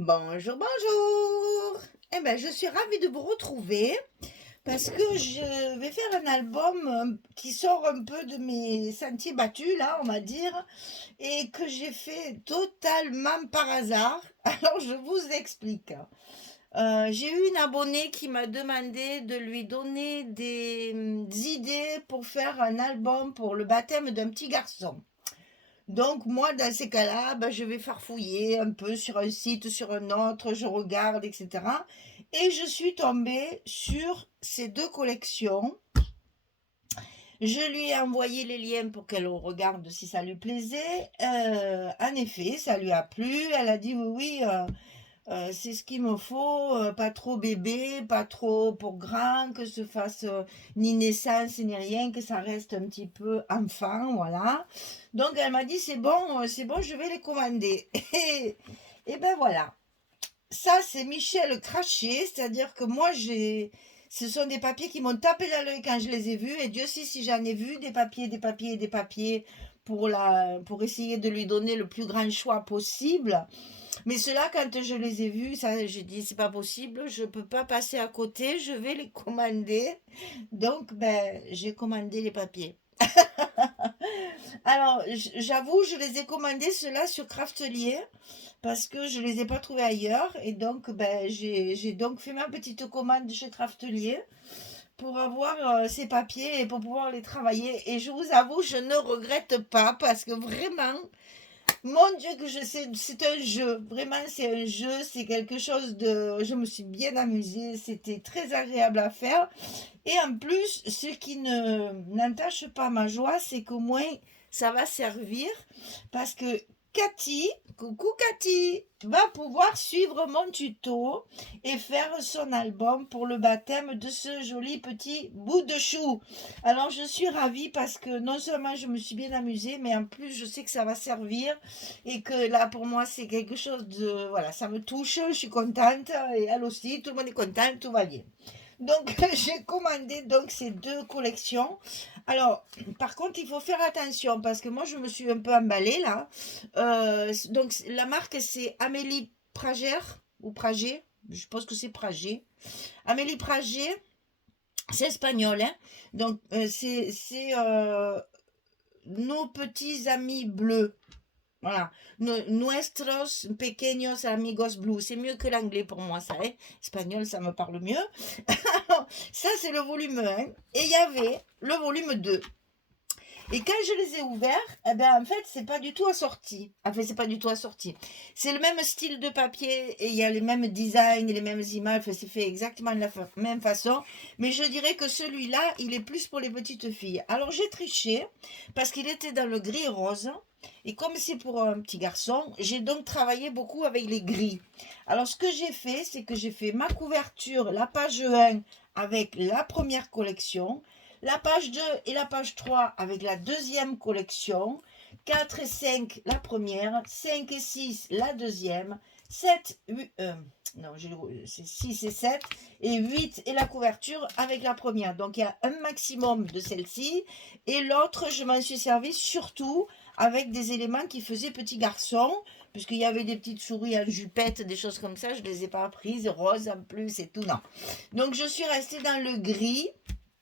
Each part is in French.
Bonjour, bonjour. Eh ben, je suis ravie de vous retrouver parce que je vais faire un album qui sort un peu de mes sentiers battus, là, on va dire, et que j'ai fait totalement par hasard. Alors, je vous explique. J'ai eu une abonnée qui m'a demandé de lui donner des idées pour faire un album pour le baptême d'un petit garçon. Donc moi, dans ces cas-là, ben, je vais farfouiller un peu sur un site, sur un autre, je regarde, etc. Et je suis tombée sur ces deux collections. Je lui ai envoyé les liens pour qu'elle regarde si ça lui plaisait. En effet, ça lui a plu. Elle a dit oui, oui, c'est ce qu'il me faut, pas trop bébé, pas trop pour grand, que se fasse ni naissance ni rien, que ça reste un petit peu enfant, voilà. Donc elle m'a dit c'est bon, je vais les commander. Et ben voilà, ça c'est Michel Craché, c'est-à-dire que moi ce sont des papiers qui m'ont tapé dans l'œil quand je les ai vus, et Dieu sait si j'en ai vu des papiers, des papiers, des papiers pour essayer de lui donner le plus grand choix possible. Mais ceux-là, quand je les ai vus, ça, j'ai dit, c'est pas possible, je peux pas passer à côté, je vais les commander. Donc, ben, j'ai commandé les papiers. Alors, j'avoue, je les ai commandés ceux-là sur Craftelier parce que je les ai pas trouvés ailleurs. Et donc, ben, j'ai donc fait ma petite commande chez Craftelier pour avoir ces papiers et pour pouvoir les travailler. Et je vous avoue, je ne regrette pas parce que vraiment, mon Dieu, que je sais, c'est un jeu. Vraiment, c'est un jeu. C'est quelque chose de. Je me suis bien amusée. C'était très agréable à faire. Et en plus, ce qui ne n'entache pas ma joie, c'est qu'au moins, ça va servir. Parce que Cathy, coucou Cathy, va pouvoir suivre mon tuto et faire son album pour le baptême de ce joli petit bout de chou. Alors je suis ravie parce que non seulement je me suis bien amusée, mais en plus je sais que ça va servir et que là pour moi c'est quelque chose de... Voilà, ça me touche, je suis contente et elle aussi, tout le monde est content, tout va bien. Donc j'ai commandé donc ces deux collections. Alors par contre il faut faire attention parce que moi je me suis un peu emballée là. Donc la marque c'est Amélie Prager ou Prager. Je pense que c'est Prager. Amélie Prager, c'est espagnol, hein. Donc c'est nos petits amis bleus. Voilà. Nuestros pequeños amigos blues. C'est mieux que l'anglais pour moi, ça. Hein. Espagnol, ça me parle mieux. Ça, c'est le volume 1. Et il y avait le volume 2. Et quand je les ai ouverts, eh ben, en fait, c'est pas du tout assorti. Enfin, c'est pas du tout assorti. C'est le même style de papier et il y a les mêmes designs et les mêmes images. Enfin, c'est fait exactement de la même façon. Mais je dirais que celui-là, il est plus pour les petites filles. Alors, j'ai triché parce qu'il était dans le gris rose. Et comme c'est pour un petit garçon, j'ai donc travaillé beaucoup avec les gris. Alors, ce que j'ai fait, c'est que j'ai fait ma couverture, la page 1 avec la première collection, la page 2 et la page 3 avec la deuxième collection, 4 et 5 la première, 5 et 6 la deuxième, 7, 8, non, c'est 6 et 7, et 8 et la couverture avec la première. Donc il y a un maximum de celle-ci, et l'autre, je m'en suis servi surtout avec des éléments qui faisaient petit garçon, puisqu'il y avait des petites souris en jupette, des choses comme ça, je ne les ai pas prises, rose en plus et tout, non. Donc je suis restée dans le gris,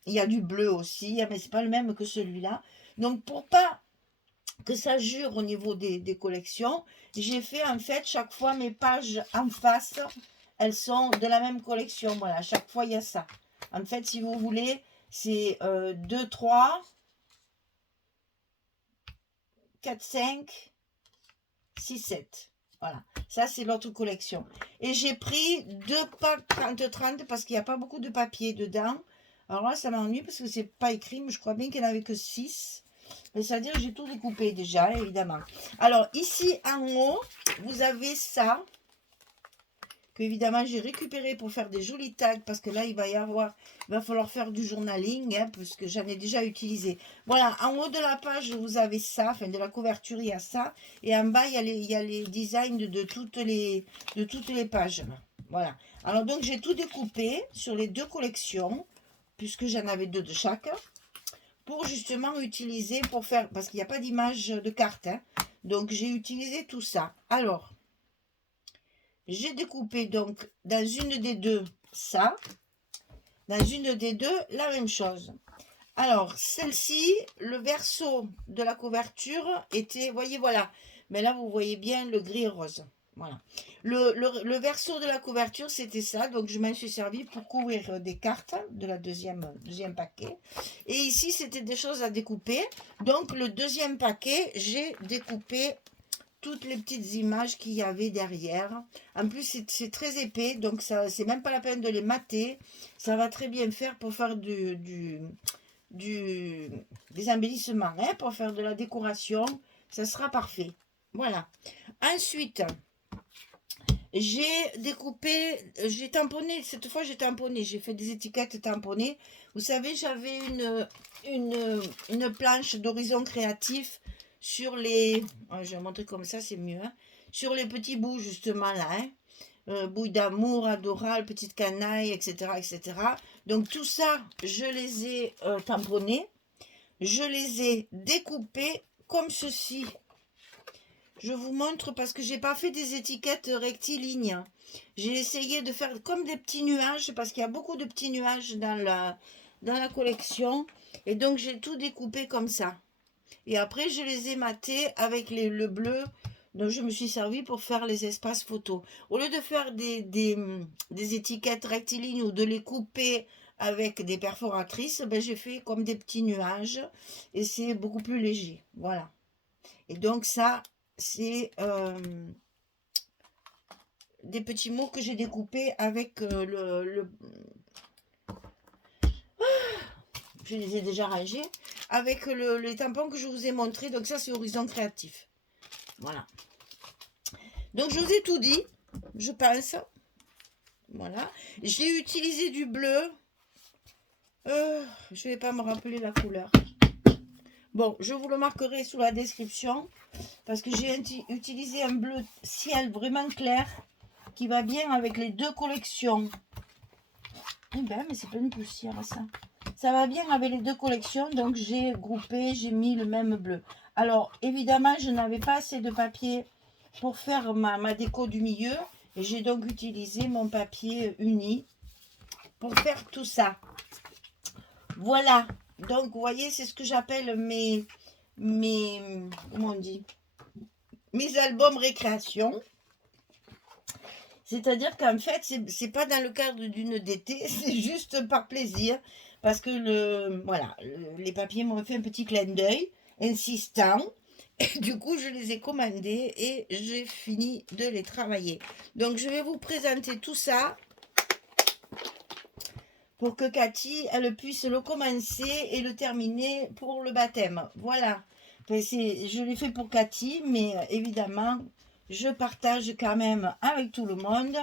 il y a du bleu aussi, mais c'est pas le même que celui-là. Donc pour pas que ça jure au niveau des collections, j'ai fait en fait chaque fois mes pages en face, elles sont de la même collection. Voilà, chaque fois il y a ça. En fait, si vous voulez, c'est 2, 3, 4, 5, 6, 7. Voilà, ça c'est l'autre collection. Et j'ai pris deux packs 30-30 parce qu'il n'y a pas beaucoup de papier dedans. Alors là, ça m'ennuie parce que c'est pas écrit, mais je crois bien qu'il n'y en avait que 6. C'est-à-dire que j'ai tout découpé déjà, évidemment. Alors ici en haut, vous avez ça, que évidemment j'ai récupéré pour faire des jolis tags, parce que là il va falloir faire du journaling, hein, parce que j'en ai déjà utilisé. Voilà, en haut de la page, vous avez ça, enfin de la couverture, il y a ça, et en bas, il y a les designs de toutes les pages. Voilà. Alors donc j'ai tout découpé sur les deux collections, puisque j'en avais deux de chaque, pour justement utiliser, pour faire, parce qu'il n'y a pas d'image de carte, hein. Donc j'ai utilisé tout ça. Alors, j'ai découpé donc dans une des deux ça, dans une des deux la même chose. Alors, celle-ci, le verso de la couverture était, voyez, voilà. Mais là, vous voyez bien le gris rose. Voilà. Le verso de la couverture, c'était ça. Donc, je m'en suis servi pour couvrir des cartes de la deuxième paquet. Et ici, c'était des choses à découper. Donc, le deuxième paquet, j'ai découpé toutes les petites images qu'il y avait derrière. En plus, c'est très épais. Donc, ça, c'est même pas la peine de les mater. Ça va très bien faire pour faire des embellissements, hein, pour faire de la décoration, ça sera parfait. Voilà. Ensuite, j'ai découpé, j'ai tamponné, cette fois j'ai tamponné, j'ai fait des étiquettes tamponnées. Vous savez, j'avais une planche d'horizon créatif sur les, je vais montrer comme ça, c'est mieux, hein, sur les petits bouts justement là, hein, bouille d'amour, adoral, petite canaille, etc., etc. Donc tout ça, je les ai tamponnés. Je les ai découpés comme ceci. Je vous montre parce que j'ai pas fait des étiquettes rectilignes. J'ai essayé de faire comme des petits nuages parce qu'il y a beaucoup de petits nuages dans la collection. Et donc j'ai tout découpé comme ça. Et après je les ai matés avec le bleu dont je me suis servi pour faire les espaces photos. Au lieu de faire des étiquettes rectilignes ou de les couper avec des perforatrices, ben, j'ai fait comme des petits nuages et c'est beaucoup plus léger. Voilà. Et donc ça, c'est des petits mots que j'ai découpés avec je les ai déjà rangés, avec les tampons que je vous ai montrés. Donc ça, c'est Horizon Créatif. Voilà. Donc je vous ai tout dit, je pense. Voilà. J'ai utilisé du bleu. Je ne vais pas me rappeler la couleur. Bon, je vous le marquerai sous la description parce que j'ai utilisé un bleu ciel vraiment clair qui va bien avec les deux collections. Eh ben, mais c'est pas une poussière ça. Ça va bien avec les deux collections, donc j'ai groupé, j'ai mis le même bleu. Alors, évidemment, je n'avais pas assez de papier pour faire ma déco du milieu. Et j'ai donc utilisé mon papier uni pour faire tout ça. Voilà. Donc, vous voyez, c'est ce que j'appelle comment on dit, mes albums récréation. C'est-à-dire qu'en fait, c'est pas dans le cadre d'une d'été, c'est juste par plaisir. Parce que les papiers m'ont fait un petit clin d'œil insistant. Et du coup, je les ai commandés et j'ai fini de les travailler. Donc, je vais vous présenter tout ça pour que Cathy, elle puisse le commencer et le terminer pour le baptême. Voilà. Je l'ai fait pour Cathy, mais évidemment, je partage quand même avec tout le monde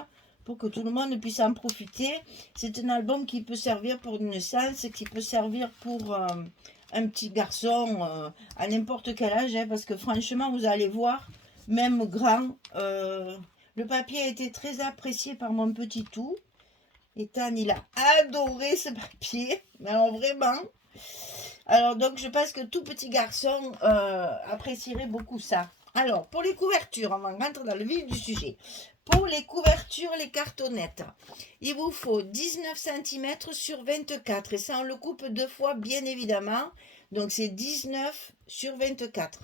pour que tout le monde puisse en profiter. C'est un album qui peut servir pour une naissance, qui peut servir pour un petit garçon à n'importe quel âge, hein, parce que franchement, vous allez voir, même grand, le papier a été très apprécié par mon petit tout. Ethan, il a adoré ce papier, mais alors vraiment. Alors, donc, je pense que tout petit garçon apprécierait beaucoup ça. Alors, pour les couvertures, on va rentrer dans le vif du sujet. Pour les couvertures, les cartonnettes, il vous faut 19 cm sur 24. Et ça, on le coupe deux fois, bien évidemment. Donc, c'est 19 sur 24.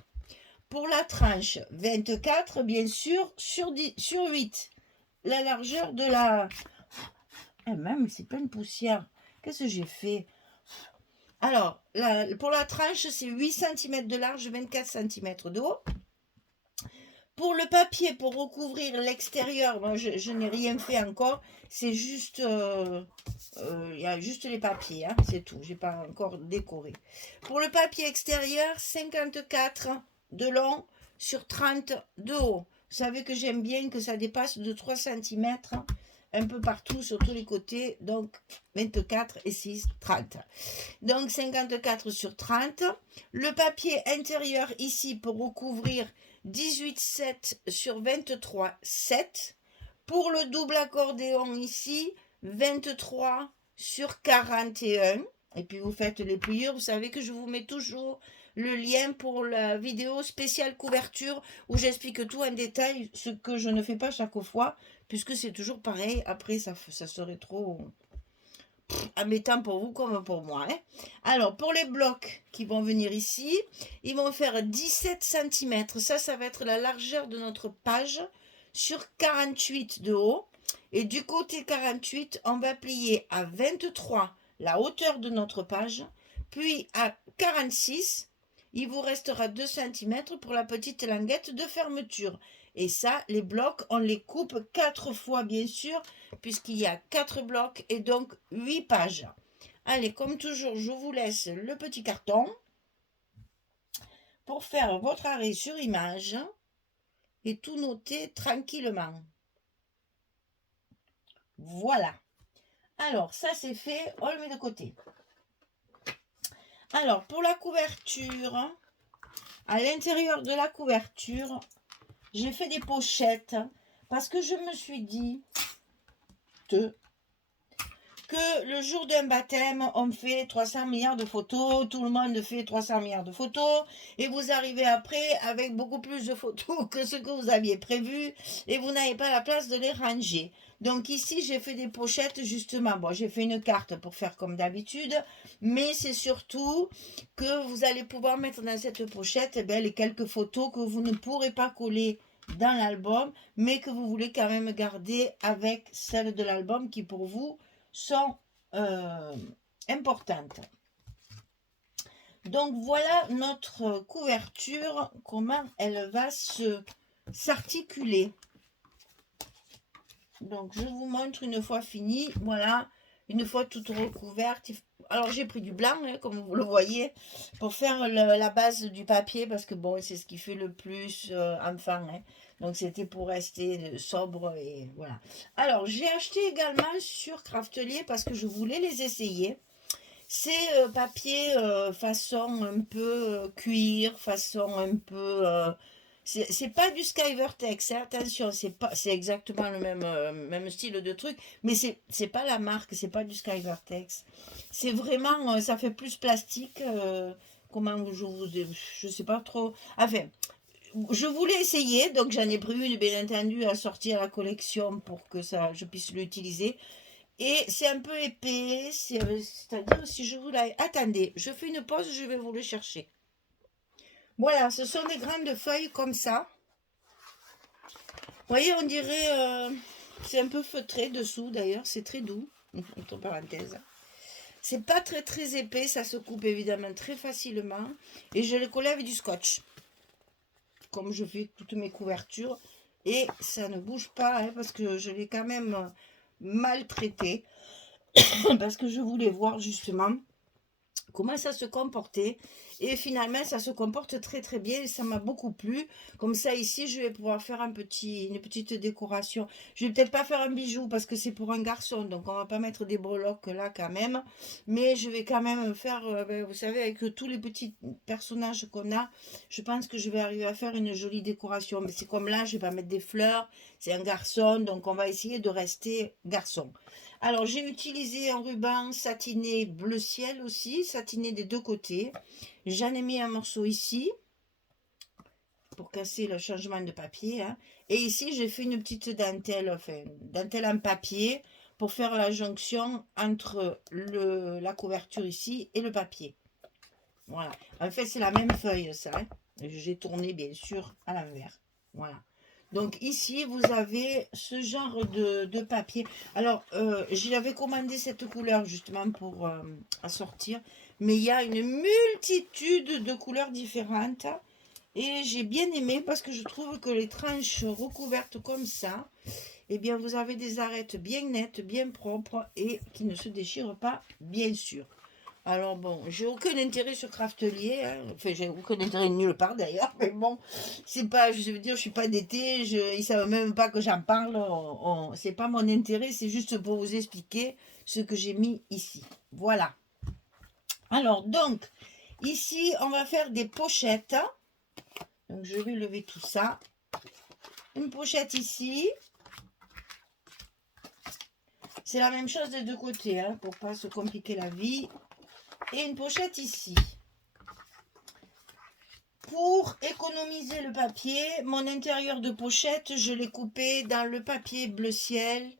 Pour la tranche, 24, bien sûr, sur 8. La largeur de la... Eh même, c'est plein de poussière. Qu'est-ce que j'ai fait? Alors, pour la tranche, c'est 8 cm de large, 24 cm de haut. Pour le papier, pour recouvrir l'extérieur, moi, je n'ai rien fait encore. C'est juste... il y a juste les papiers, hein, c'est tout. Je n'ai pas encore décoré. Pour le papier extérieur, 54 de long sur 30 de haut. Vous savez que j'aime bien que ça dépasse de 3 cm un peu partout sur tous les côtés. Donc, 24 et 6, 30. Donc, 54 sur 30. Le papier intérieur ici pour recouvrir 18,7 sur 23, 7. Pour le double accordéon ici, 23 sur 41. Et puis vous faites les pliures. Vous savez que je vous mets toujours le lien pour la vidéo spéciale couverture où j'explique tout en détail, ce que je ne fais pas chaque fois, puisque c'est toujours pareil. Après, ça serait trop embêtant pour vous comme pour moi. Hein. Alors, pour les blocs qui vont venir ici, ils vont faire 17 cm. Ça va être la largeur de notre page sur 48 de haut. Et du côté 48, on va plier à 23 la hauteur de notre page. Puis à 46, il vous restera 2 cm pour la petite languette de fermeture. Et ça, les blocs, on les coupe 4 fois, bien sûr, puisqu'il y a 4 blocs et donc 8 pages. Allez, comme toujours, je vous laisse le petit carton pour faire votre arrêt sur image et tout noter tranquillement. Voilà. Alors, ça c'est fait, on le met de côté. Alors, pour la couverture, à l'intérieur de la couverture, j'ai fait des pochettes parce que je me suis dit que le jour d'un baptême, on fait 300 milliards de photos, tout le monde fait 300 milliards de photos, et vous arrivez après avec beaucoup plus de photos que ce que vous aviez prévu, et vous n'avez pas la place de les ranger. Donc ici, j'ai fait des pochettes, justement. Bon, j'ai fait une carte pour faire comme d'habitude, mais c'est surtout que vous allez pouvoir mettre dans cette pochette les quelques photos que vous ne pourrez pas coller dans l'album, mais que vous voulez quand même garder avec celles de l'album qui, pour vous, sont importantes. Donc voilà notre couverture, comment elle va s'articuler. Donc je vous montre une fois fini, voilà, une fois toute recouverte. Alors j'ai pris du blanc, hein, comme vous le voyez, pour faire la base du papier, parce que bon, c'est ce qui fait le plus enfant, hein. Donc c'était pour rester sobre et voilà. Alors j'ai acheté également sur Craftelier parce que je voulais les essayer. C'est papier façon un peu cuir, façon un peu... c'est pas du Skyvertex, hein, attention, c'est exactement le même style de truc, mais c'est pas la marque, c'est pas du Skyvertex. C'est vraiment, ça fait plus plastique, comment je sais pas trop. Enfin, je voulais essayer, donc j'en ai pris une, bien entendu, à sortir à la collection pour que je puisse l'utiliser. Et c'est un peu épais, c'est-à-dire si je vous la... Attendez, je fais une pause, je vais vous le chercher. Voilà, ce sont des grandes feuilles comme ça. Vous voyez, on dirait... c'est un peu feutré dessous d'ailleurs, c'est très doux, entre parenthèses. C'est pas très très épais, ça se coupe évidemment très facilement. Et je le colle avec du scotch. Comme je fais toutes mes couvertures. Et ça ne bouge pas, hein, parce que je l'ai quand même maltraité. Parce que je voulais voir justement comment ça se comportait. Et finalement, ça se comporte très très bien et ça m'a beaucoup plu. Comme ça, ici, je vais pouvoir faire une petite décoration. Je vais peut-être pas faire un bijou parce que c'est pour un garçon. Donc, on va pas mettre des breloques là quand même. Mais je vais quand même faire, vous savez, avec tous les petits personnages qu'on a, je pense que je vais arriver à faire une jolie décoration. Mais c'est comme là, je vais pas mettre des fleurs. C'est un garçon, donc on va essayer de rester garçon. Alors, j'ai utilisé un ruban satiné bleu ciel aussi, satiné des deux côtés. J'en ai mis un morceau ici, pour casser le changement de papier. Hein. Et ici, j'ai fait une petite dentelle, enfin, dentelle en papier, pour faire la jonction entre la couverture ici et le papier. Voilà. En fait, c'est la même feuille, ça. Hein. J'ai tourné, bien sûr, à l'envers. Voilà. Donc ici, vous avez ce genre de papier. Alors, j'avais commandé cette couleur justement pour assortir. Mais il y a une multitude de couleurs différentes. Et j'ai bien aimé parce que je trouve que les tranches recouvertes comme ça, eh bien, vous avez des arêtes bien nettes, bien propres et qui ne se déchirent pas, bien sûr. Alors bon, j'ai aucun intérêt sur Craftelier, hein. Enfin j'ai aucun intérêt nulle part d'ailleurs, mais bon, c'est pas, je veux dire, je suis pas d'été, ils savent même pas que j'en parle, c'est pas mon intérêt, c'est juste pour vous expliquer ce que j'ai mis ici. Voilà. Alors donc, ici on va faire des pochettes, donc je vais lever tout ça. Une pochette ici, c'est la même chose des deux côtés, hein, pour pas se compliquer la vie. Et une pochette ici. Pour économiser le papier, mon intérieur de pochette, je l'ai coupé dans le papier bleu ciel.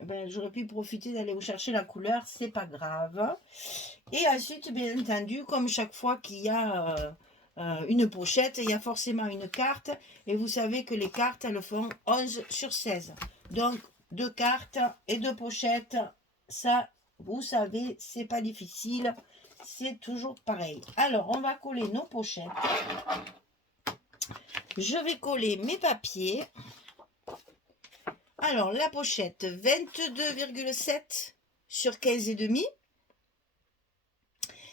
Ben, j'aurais pu profiter d'aller vous chercher la couleur, c'est pas grave. Et ensuite, bien entendu, comme chaque fois qu'il y a une pochette, il y a forcément une carte. Et vous savez que les cartes, elles font 11/16. Donc, 2 cartes et 2 pochettes, ça, vous savez, c'est pas difficile. C'est toujours pareil. Alors, on va coller nos pochettes. Je vais coller mes papiers. Alors, la pochette, 22,7 sur 15,5.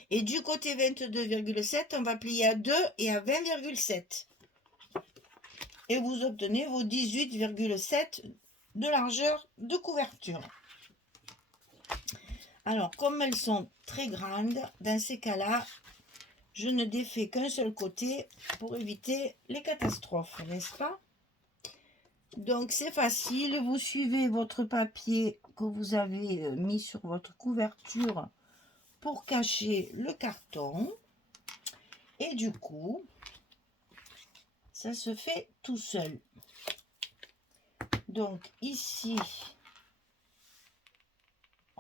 Et du côté 22,7, on va plier à 2 et à 20,7. Et vous obtenez vos 18,7 de largeur de couverture. Alors, comme elles sont très grandes, dans ces cas-là, je ne défais qu'un seul côté pour éviter les catastrophes, n'est-ce pas? Donc, c'est facile. Vous suivez votre papier que vous avez mis sur votre couverture pour cacher le carton. Et du coup, ça se fait tout seul. Donc, ici,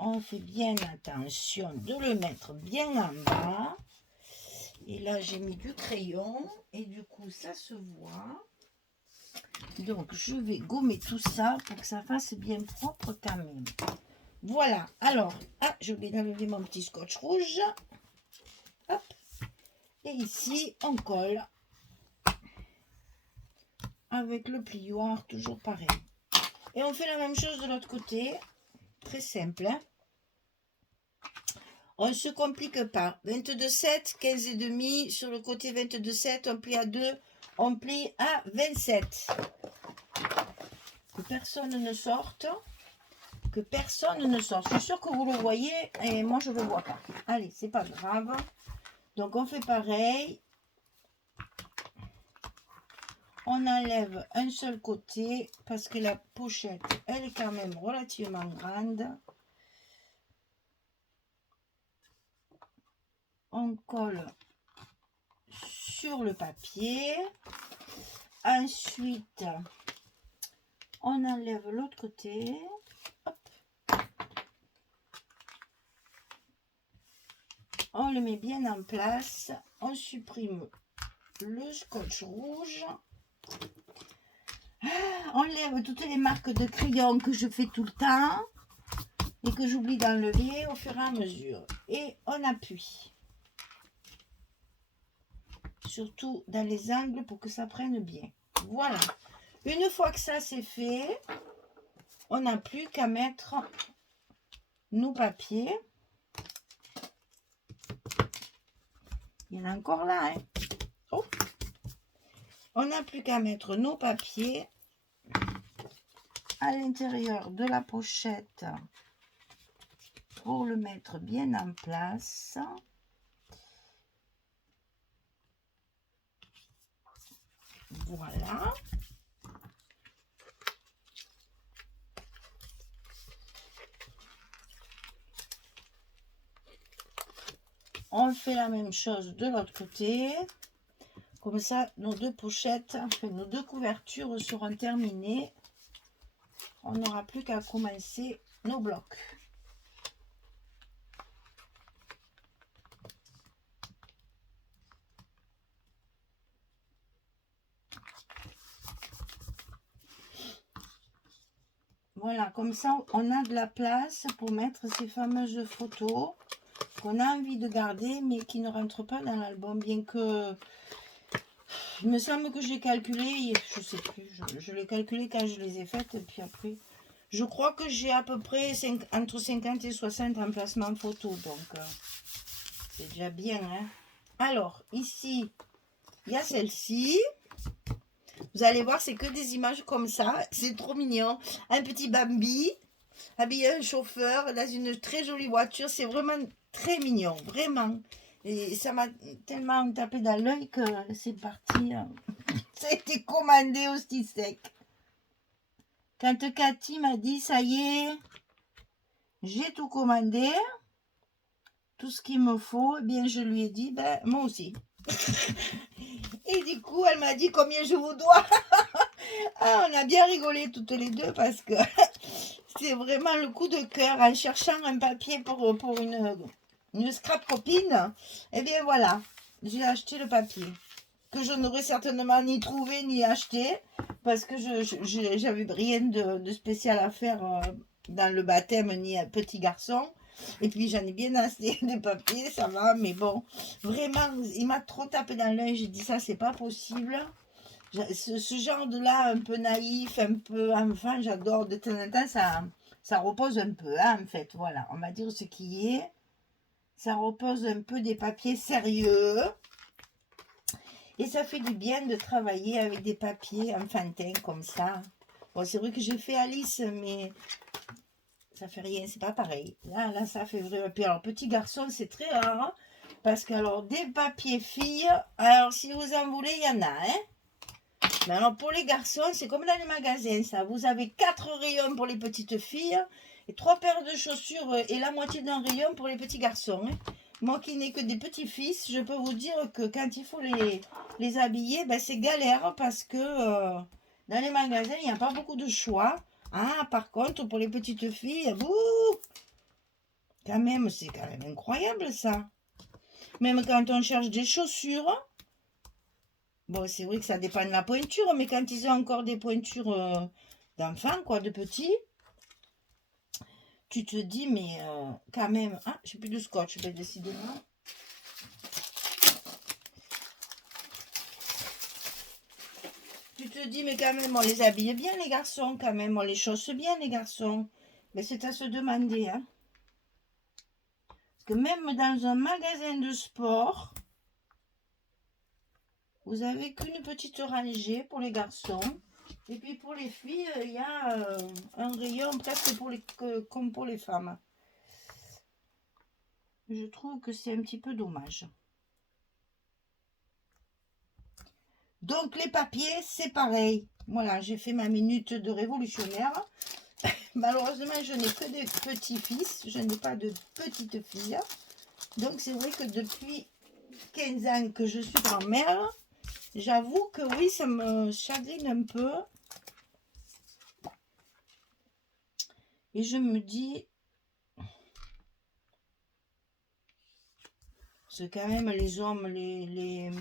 on fait bien attention de le mettre bien en bas. Et là, j'ai mis du crayon et du coup, ça se voit. Donc, je vais gommer tout ça pour que ça fasse bien propre quand même. Voilà. Alors, j'ai oublié d'enlever mon petit scotch rouge. Hop. Et ici, on colle avec le plioir, toujours pareil. Et on fait la même chose de l'autre côté. Très simple, hein? On ne se complique pas. 22,7, 15,5. Sur le côté 22,7, on plie à 2. On plie à 27. Que personne ne sorte. Que personne ne sorte. Je suis sûre que vous le voyez et moi je ne le vois pas. Allez, c'est pas grave. Donc on fait pareil. On enlève un seul côté parce que la pochette, elle est quand même relativement grande. On colle sur le papier. Ensuite, on enlève l'autre côté. Hop. On le met bien en place. On supprime le scotch rouge. On enlève toutes les marques de crayon que je fais tout le temps et que j'oublie d'enlever au fur et à mesure. Et on appuie. Surtout dans les angles pour que ça prenne bien. Voilà. Une fois que ça c'est fait, on n'a plus qu'à mettre nos papiers. Il y en a encore là, hein. Oh. On n'a plus qu'à mettre nos papiers à l'intérieur de la pochette pour le mettre bien en place. Voilà. On fait la même chose de l'autre côté. Comme ça, nos deux pochettes, enfin, nos deux couvertures seront terminées. On n'aura plus qu'à commencer nos blocs. Voilà, comme ça, on a de la place pour mettre ces fameuses photos qu'on a envie de garder, mais qui ne rentrent pas dans l'album, bien que... Il me semble que j'ai calculé, je sais plus, je l'ai calculé quand je les ai faites, et puis après, je crois que j'ai à peu près entre 50 et 60 emplacements photos, donc c'est déjà bien, hein. Alors, ici, il y a celle-ci. Vous allez voir, c'est que des images comme ça, c'est trop mignon. Un petit Bambi, habillé un chauffeur dans une très jolie voiture, c'est vraiment très mignon, vraiment. Et ça m'a tellement tapé dans l'œil que c'est parti. Ça a été commandé au sec. Quand Cathy m'a dit, ça y est, j'ai tout commandé, tout ce qu'il me faut, eh bien je lui ai dit, ben moi aussi. Et du coup, elle m'a dit combien je vous dois. Ah, on a bien rigolé toutes les deux parce que c'est vraiment le coup de cœur en cherchant un papier pour une scrap copine. Et bien voilà, j'ai acheté le papier que je n'aurais certainement ni trouvé ni acheté parce que j'avais rien de spécial à faire dans le baptême ni un petit garçon. Et puis j'en ai bien assez des papiers, ça va, mais bon, vraiment, il m'a trop tapé dans l'œil. J'ai dit ça, c'est pas possible. Ce genre de là, un peu naïf, un peu enfant, j'adore. De temps en temps, ça repose un peu, hein, en fait. Voilà, on va dire ce qui est. Ça repose un peu des papiers sérieux. Et ça fait du bien de travailler avec des papiers enfantins comme ça. Bon, c'est vrai que j'ai fait Alice, mais ça fait rien, c'est pas pareil. Là, ça fait vraiment. Puis alors, petit garçon, c'est très rare. Hein, parce que, alors, des papiers filles, alors, si vous en voulez, il y en a, hein. Mais alors, pour les garçons, c'est comme dans les magasins, ça. Vous avez 4 rayons pour les petites filles et 3 paires de chaussures et la moitié d'un rayon pour les petits garçons. Hein. Moi qui n'ai que des petits-fils, je peux vous dire que quand il faut les habiller, ben, c'est galère parce que dans les magasins, il n'y a pas beaucoup de choix. Ah, par contre, pour les petites filles, bouh, quand même, c'est quand même incroyable ça. Même quand on cherche des chaussures, bon, c'est vrai que ça dépend de la pointure, mais quand ils ont encore des pointures d'enfants, quoi, de petits, tu te dis, mais quand même, ah, j'ai plus de scotch, ben, décidément. Tu te dis, mais quand même, on les habille bien, les garçons, quand même, on les chausse bien, les garçons. Mais c'est à se demander, hein. Parce que même dans un magasin de sport, vous avez qu'une petite rangée pour les garçons. Et puis pour les filles, il y a un rayon presque comme pour les femmes. Je trouve que c'est un petit peu dommage. Donc les papiers, c'est pareil. Voilà, j'ai fait ma minute de révolutionnaire. Malheureusement, je n'ai que des petits-fils. Je n'ai pas de petites filles. Donc c'est vrai que depuis 15 ans que je suis grand-mère, j'avoue que oui, ça me chagrine un peu. Et je me dis, c'est quand même les hommes, les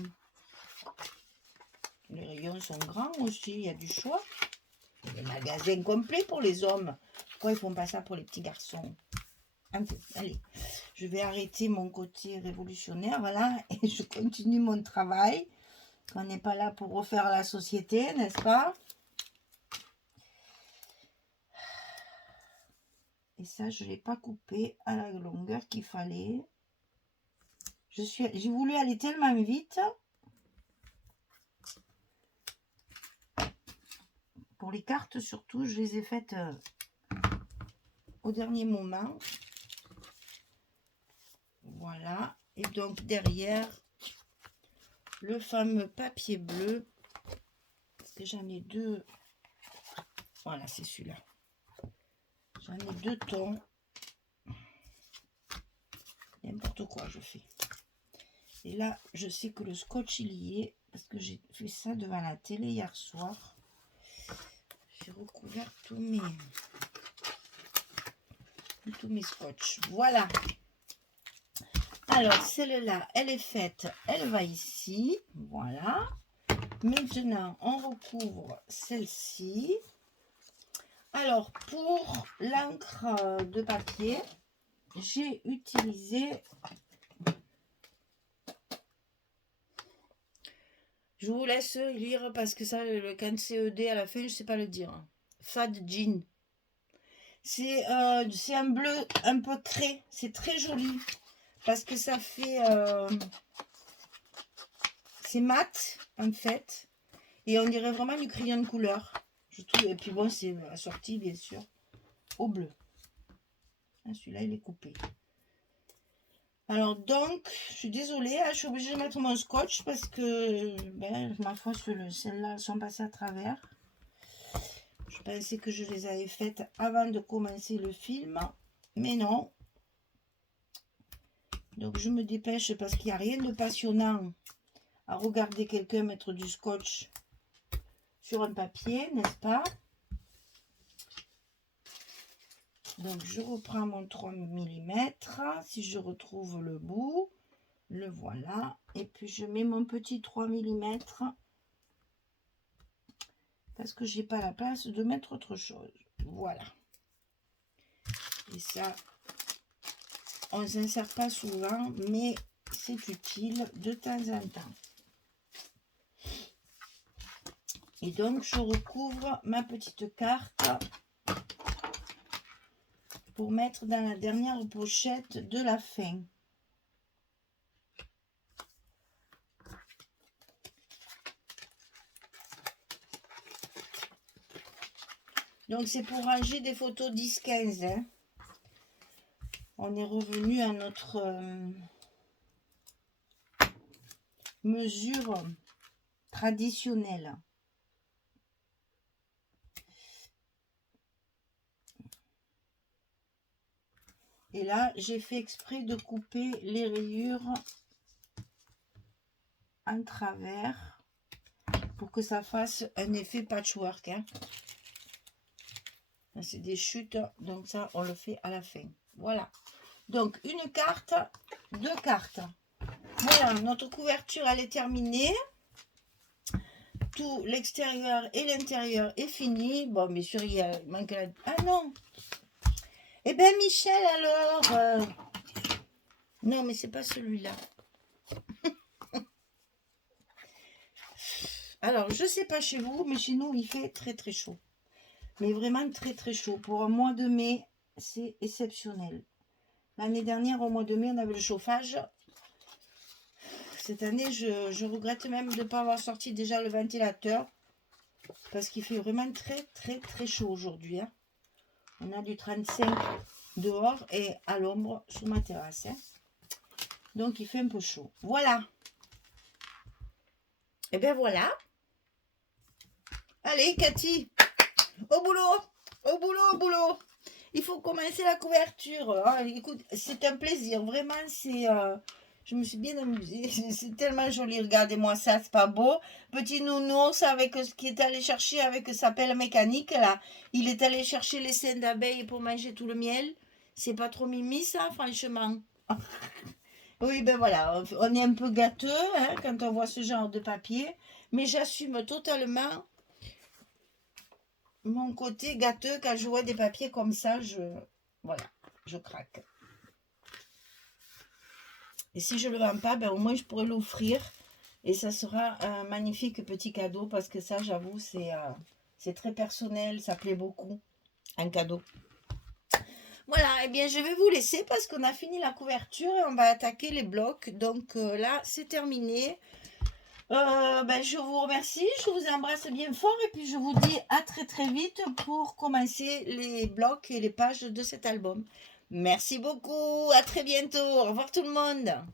rayons sont grands aussi, il y a du choix. Les magasins complets pour les hommes. Pourquoi ils font pas ça pour les petits garçons? Enfin, allez, je vais arrêter mon côté révolutionnaire, voilà, et je continue mon travail. On n'est pas là pour refaire la société, n'est-ce pas? Et ça, je ne l'ai pas coupé à la longueur qu'il fallait. J'ai voulu aller tellement vite. Pour les cartes, surtout, je les ai faites au dernier moment. Voilà. Et donc, derrière, le fameux papier bleu. Parce que j'en ai deux. Voilà, c'est celui-là. J'en ai 2 tons. N'importe quoi, je fais. Et là, je sais que le scotch, il y est. Parce que j'ai fait ça devant la télé hier soir. J'ai recouvert tous mes scotch. Voilà. Alors, celle-là, elle est faite. Elle va ici. Voilà. Maintenant, on recouvre celle-ci. Alors, pour l'encre de papier, j'ai utilisé... Je vous laisse lire parce que ça, quand c'est ED à la fin, je ne sais pas le dire. Fad Jean. C'est un bleu un peu craie. C'est très joli. Parce que ça fait... c'est mat, en fait. Et on dirait vraiment du crayon de couleur. Je trouve. Et puis bon, c'est assorti, bien sûr, au bleu. Ah, celui-là, il est coupé. Alors donc, je suis désolée, je suis obligée de mettre mon scotch parce que, ben, ma foi, celles-là sont passées à travers. Je pensais que je les avais faites avant de commencer le film, mais non. Donc je me dépêche parce qu'il n'y a rien de passionnant à regarder quelqu'un mettre du scotch sur un papier, n'est-ce pas? Donc, je reprends mon 3 mm. Si je retrouve le bout, le voilà. Et puis, je mets mon petit 3 mm parce que j'ai pas la place de mettre autre chose. Voilà. Et ça, on ne s'insère pas souvent, mais c'est utile de temps en temps. Et donc, je recouvre ma petite carte pour mettre dans la dernière pochette de la fin. Donc, c'est pour ranger des photos 10-15. Hein. On est revenu à notre mesure traditionnelle. Et là, j'ai fait exprès de couper les rayures en travers pour que ça fasse un effet patchwork. Hein. C'est des chutes, donc ça, on le fait à la fin. Voilà. Donc, une carte, 2 cartes. Voilà, notre couverture, elle est terminée. Tout l'extérieur et l'intérieur est fini. Bon, bien sûr, il manque la... Ah non! Eh bien, Michel, alors... Non, mais c'est pas celui-là. Alors, je sais pas chez vous, mais chez nous, il fait très, très chaud. Mais vraiment très, très chaud. Pour un mois de mai, c'est exceptionnel. L'année dernière, au mois de mai, on avait le chauffage. Cette année, je regrette même de ne pas avoir sorti déjà le ventilateur. Parce qu'il fait vraiment très, très, très chaud aujourd'hui. Hein. On a du 35 dehors et à l'ombre sur ma terrasse. Hein. Donc, il fait un peu chaud. Voilà. Et bien, voilà. Allez, Cathy. Au boulot. Au boulot, au boulot. Il faut commencer la couverture. Ah, écoute, c'est un plaisir. Vraiment, c'est... je me suis bien amusée. C'est tellement joli. Regardez-moi ça, c'est pas beau. Petit nounours avec ce qui est allé chercher avec sa pelle mécanique, là. Il est allé chercher les seins d'abeilles pour manger tout le miel. C'est pas trop mimi, ça, franchement. Oui, ben voilà. On est un peu gâteux hein, quand on voit ce genre de papier. Mais j'assume totalement mon côté gâteux quand je vois des papiers comme ça. Voilà, je craque. Et si je ne le vends pas, ben au moins je pourrais l'offrir. Et ça sera un magnifique petit cadeau parce que ça, j'avoue, c'est très personnel. Ça plaît beaucoup. Un cadeau. Voilà, et bien je vais vous laisser parce qu'on a fini la couverture et on va attaquer les blocs. Donc là, c'est terminé. Je vous remercie, je vous embrasse bien fort et puis je vous dis à très très vite pour commencer les blocs et les pages de cet album. Merci beaucoup, à très bientôt, au revoir tout le monde.